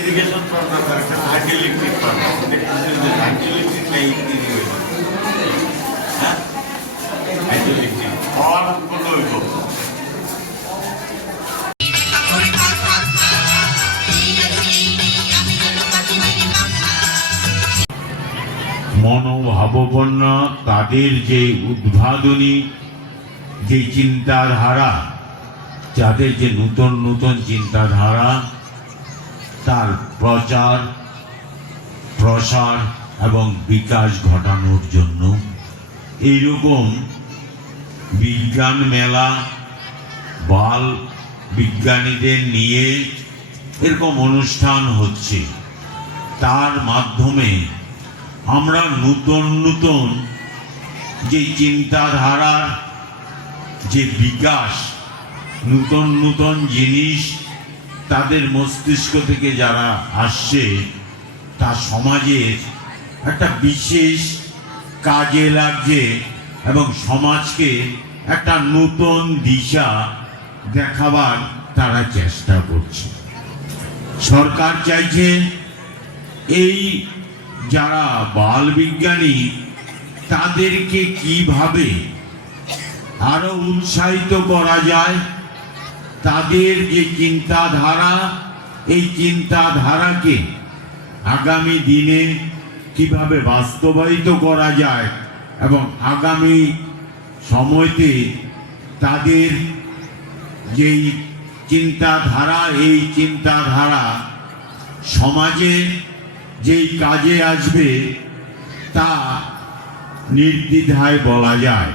Irrigation দরকার, একটা hydro electric pump, hydro electric নেই, হ্যাঁ হাইড্রো ইলেকট্রিক পাওয়ার উৎপন্ন হইব। মনোভাবাপন্ন তাদের যে উদ্ভাবনী যে চিন্তাধারা, যাদের যে নূতন নূতন চিন্তাধারা, তার প্রচার প্রসার এবং বিকাশ ঘটানোর জন্য এইরকম বিজ্ঞান মেলা, বাল বিজ্ঞানীদের নিয়ে এরকম অনুষ্ঠান হচ্ছে। তার মাধ্যমে আমরা নূতন নূতন যে চিন্তাধারার যে বিকাশ, নূতন নূতন জিনিস তাদের মস্তিষ্ক থেকে যারা আসছে, তা সমাজের একটা বিশেষ কাজে লাগছে এবং সমাজকে একটা নূতন দিশা দেখাবার তারা চেষ্টা করছে। সরকার চাইছে এই যারা বাল বিজ্ঞানী তাদেরকে কিভাবে আরো উৎসাহিত করা যায়, তাদের যে চিন্তাধারা, এই চিন্তাধারাকে আগামী দিনে কিভাবে বাস্তবায়িত করা যায় এবং আগামী সময়তে তাদের যেই চিন্তাধারা, এই চিন্তাধারা সমাজে যেই কাজে আসবে তা নির্দ্বিধায় বলা যায়।